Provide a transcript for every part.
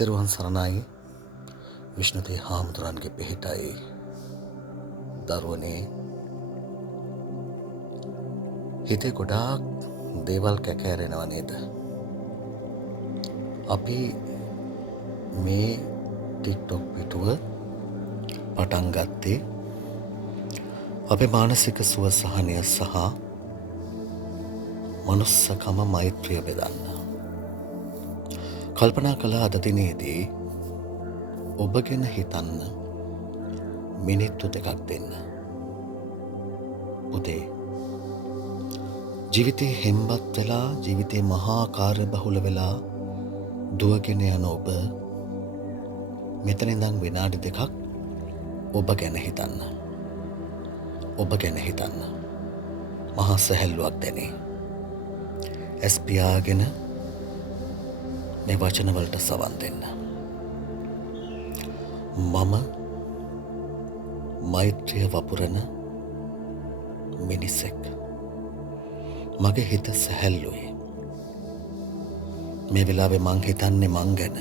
තෙරුවන් සරණයි. විෂ්ණුතේ හාමුදුරන්ගේ පිහිටයි. දරුවනේ, හිතේ ගොඩාක් දේවල් කැකෑරෙනව නේද? අපි මේ ටික්ටොක් පිටුව පටන් ගත්තේ අපේ මානසික සුවසහනය සහ මනුස්සකම මෛත්‍රිය බෙදන්න. කල්පනා කළ අද දිනේදී ඔබ ගැන හිතන්න මිනිත්තු දෙකක් දෙන්න. පුතේ, ජීවිතේ හෙම්බත් වෙලා ජීවිතේ මහා කාර්යබහුල වෙලා දුවගෙන යන ඔබ මෙතන ඉඳන් විනාඩි දෙකක් ඔබ ගැන හිතන්න. ඔබ ගැන හිතන්න. මහා සැහැල්ලුවක් දැනේ. ඇස් පියාගෙන මේ වචනවලට සවන් දෙන්න. මම මෛත්‍රිය වපුරන මිනිසෙක්. මගේ හිත සැහැල්ලුයි. මේ වෙලාවේ මං හිතන්නේ මං ගැන.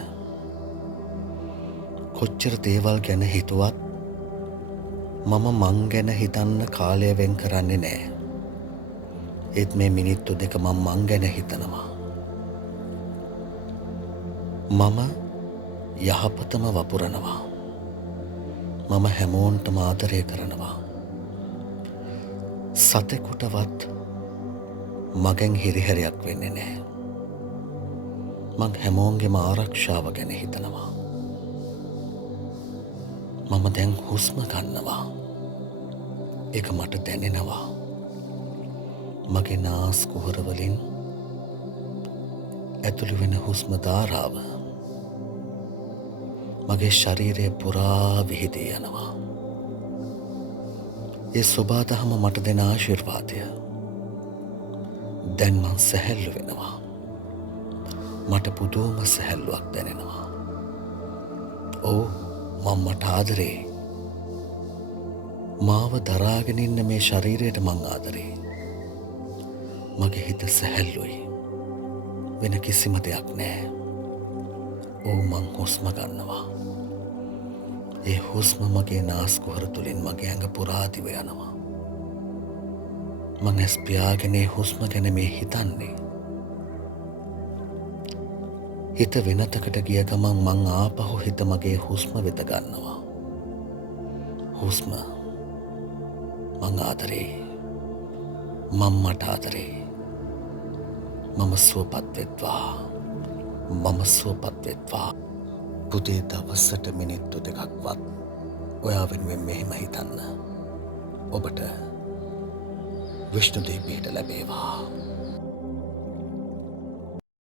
කොච්චර දේවල් ගැන හිතුවත් මම මං ගැන හිතන්න කාලය වෙන් කරන්නේ නෑ. ඒත් මේ මිනිත්තු දෙක මං ගැන හිතනවා. මම යහපතම වපුරනවා. මම හැමෝන්ටම ආදරය කරනවා. සතෙකුටවත් මගෙන් හිරිහැරයක් වෙන්නේ නෑ. මං හැමෝන්ගේම ආරක්ෂාව ගැන හිතනවා. මම දැන් හුස්ම ගන්නවා. ඒක මට දැනෙනවා. මගේ නාස් කුහරවලින් ඇතුළු වෙන හුස්ම ධාරාව මගේ ශරීරය පුරා විහිදී යනවා. ඒ සොබාදහම මට දෙන ආශිර්වාදය. දැන් මං සැහැල්ලු වෙනවා. මට පුදුම සැහැල්ලුවක් දැනෙනවා. ඔව්, මම මට ආදරේ. මාව දරාගෙන ඉන්න මේ ශරීරයට මං ආදරේ. මගේ හිත සැහැල්ලුයි. වෙන කිසිම දෙයක් නෑ. ඔව්, මං හුස්ම ගන්නවා. ඒ හුස්ම මගේ නාස් කුහර තුලින් මගේ ඇඟ පුරා දිව යනවා. මං ඇස් පියාගෙන ඒ හුස්ම ගැන මේ හිතන්නේ. හිත වෙනතකට ගිය ගමන් මං ආපහු හිත මගේ හුස්ම වෙත ගන්නවා. හුස්ම මං ආදරේ. මං මට ආදරේ. මම සුවපත් වෙත්වා. මම සුවපත් වෙත්වා. පුතේ, දවසට මිනිත්තු දෙකක්වත් ඔයා වෙනුවෙන් මෙහෙම හිතන්න. ඔබට විෂ්ණු දේ පිහිට ලැබේවා.